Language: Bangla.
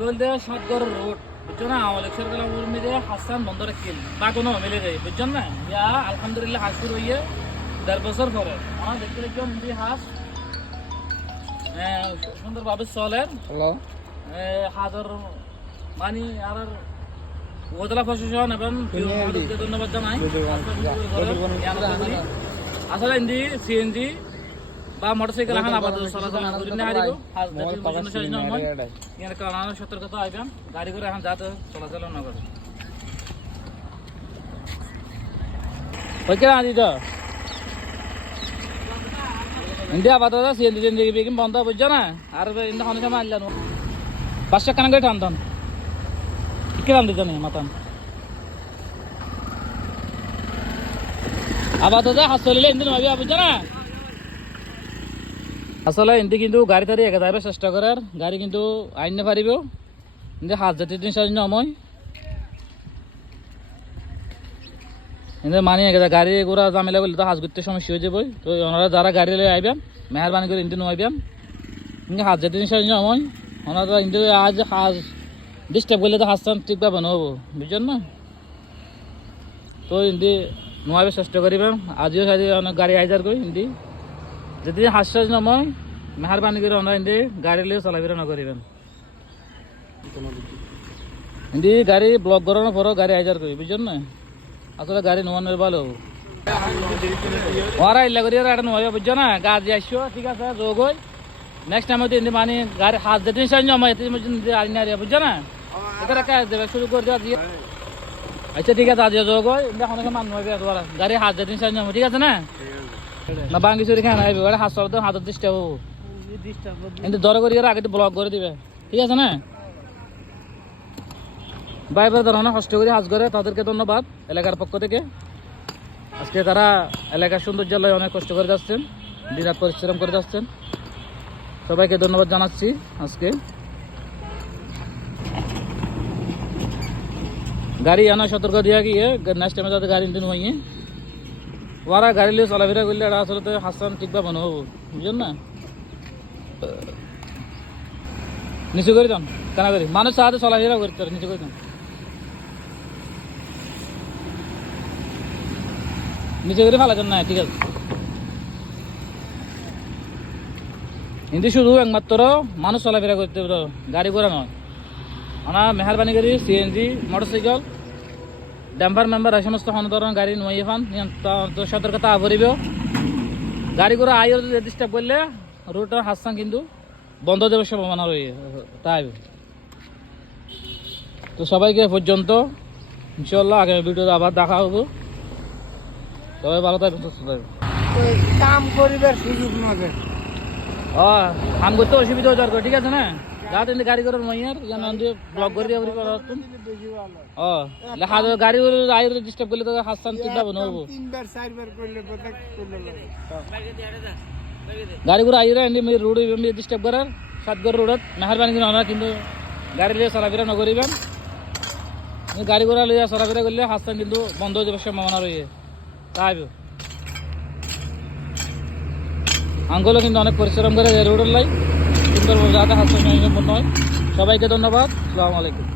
বলতে সদগর রোড বুঝছো না আমাদের সরকার মিলে হাসান বন্ধ রাখিল বা কোনো মিলে যায় বুঝছেন না ইয়া আলহামদুলিল্লাহ হাস শুরু হইয়ে 1.5 বছর পরে আমার দেখতে দেখলাম যে হাস সুন্দরভাবে চলে হাজার মানে আর উপজেলা প্রশাসন এবং ধন্যবাদ জানাই আসলে হিন্দি সিএনজি বা মোটরসাইকেল এখন আপাতত চলাচল করি না হারিব কারণ সতর্কতা আইবেন গাড়ি করে এখন যাতে চলাচল না করে ওইকে আদি তো হিন্দি আপাতত সিএনজি টিএনজি বন্ধ বুঝছো না আর হিন্দি অনেক সময় আনলেন 500 কানা করে টানতাম কি রান দিত মাতান আপাতত হাসলে হিন্দি নয় বুঝছো না আসলে এমনি কিন্তু গাড়ি টাড়ি একা যাবে চেষ্টা করার গাড়ি কিন্তু আইন না পারিব কিন্তু হাত জাতি দিন সাজ নয় কিন্তু মানে গাড়ি ঘোড়া জামেলা করলে তো হাজ ঘুরতে সমস্যা হয়ে যাবে তো ওনারা যারা গাড়ি লয়ে আইবেন মেহরবানি করে ইন্দি নইবেন কিন্তু হাত জাতি দিন সাজ নয় ওনারা ইন্দি আজ হাজ ডিস্টার্ব করলে তো হাজটা ঠিকভাবে নহবো বুঝছেন না তো ইন্দি নোয়াবে চেষ্টা করিবেন আজিও সাজি অনেক গাড়ি আইজার করি ইন্দি যদি হাস্য নয় মেহরবানি করে ওনারা ইন্দি গাড়ি লিয়ে চলাফেরা না করিবেন ইন্দি গাড়ি ব্লক করানোর পরও গাড়ি আইজার করি বুঝছেন না আসলে গাড়ি নোয়ানোর ভালো ওরা ইল্লা করি ওরা এটা নোয়াবে বুঝছো না গাছ দিয়ে আসছো ঠিক আছে যোগ হই নেক্সট টাইম হয়তো ইন্দি মানে গাড়ি হাত যেতে নয় আনি না বুঝছো না এটা কাজ দেবে শুরু করে দেওয়া দিয়ে আচ্ছা ঠিক আছে আজিও যোগ হই ইন্দি অনেক মান নয় গাড়ি হাত যেতে নয় ঠিক আছে না না বাঙ্গি চুরি খান আইবে ওরা হাত সব হাতের ডিস্টার্ব হবো কিন্তু দর করি আগে ব্লক করে দিবে ঠিক আছে না বাইবার ধর অনেক কষ্ট করে হাজ করে তাদেরকে ধন্যবাদ এলাকার পক্ষ থেকে আজকে তারা এলাকার সৌন্দর্যালয়ে অনেক কষ্ট করে যাচ্ছেন দিনরাত পরিশ্রম করে যাচ্ছেন সবাইকে ধন্যবাদ জানাচ্ছি আজকে গাড়ি আনা সতর্ক দিয়ে গিয়ে নেক্সট টাইমে যাতে গাড়ি দিন হইয়ে ওরা গাড়ি লিয়ে চলাফেরা করলে এটা আসলে হাসান ঠিকভাবে নহবো বুঝলেন না নিচু করে যান কেন করি মানুষ সাথে চলাফেরা করতে পারে নিচু করে যান নিচে করে ফেলা যান না ঠিক আছে কিন্তু শুধু একমাত্র মানুষ চলাফেরা করতে পারো গাড়ি ঘোড়া নয় আমরা মেহরবানি করি সিএনজি মোটরসাইকেল ড্যাম্পার মেম্বার এই সমস্ত কোনো ধরনের গাড়ি নয় এখন সতর্কতা করিব গাড়ি করে আইও ডিস্টার্ব করলে রোডের হাসতাম কিন্তু বন্ধ দেওয়ার সম্ভাবনা রয়েছে তাই তো সবাইকে পর্যন্ত ইনশাল্লাহ আগামী ভিডিওতে আবার দেখা হবো সবাই ভালো থাকবেন সুস্থ থাকবেন কাম করিবার সুযোগ নয় কাম করতে অসুবিধা হয়ে যাবে ঠিক আছে না গাড়ি গাড়ি করে নয়ার ব্লক করে দিয়ে গাড়ি আইর ডিস্টার্ব করলে তো হাসতাম ঠিকভাবে নহবো গাড়ি করে আইরে রোড ডিস্টার্ব করার সাতগড় রোডত মেহরবানি করে ওনারা কিন্তু গাড়ি লিয়ে চলাফেরা নকরিবেন গাড়ি ঘোড়া লিয়ে চলাফেরা করলে হাসতাম কিন্তু বন্ধ হয়ে যাবার সম্ভাবনা রয়েছে তাই আঙ্গুলো কিন্তু অনেক পরিশ্রম করে রোডের লাই সুন্দরভাবে যাতে হাসতাম হয় সবাইকে ধন্যবাদ আসসালামু আলাইকুম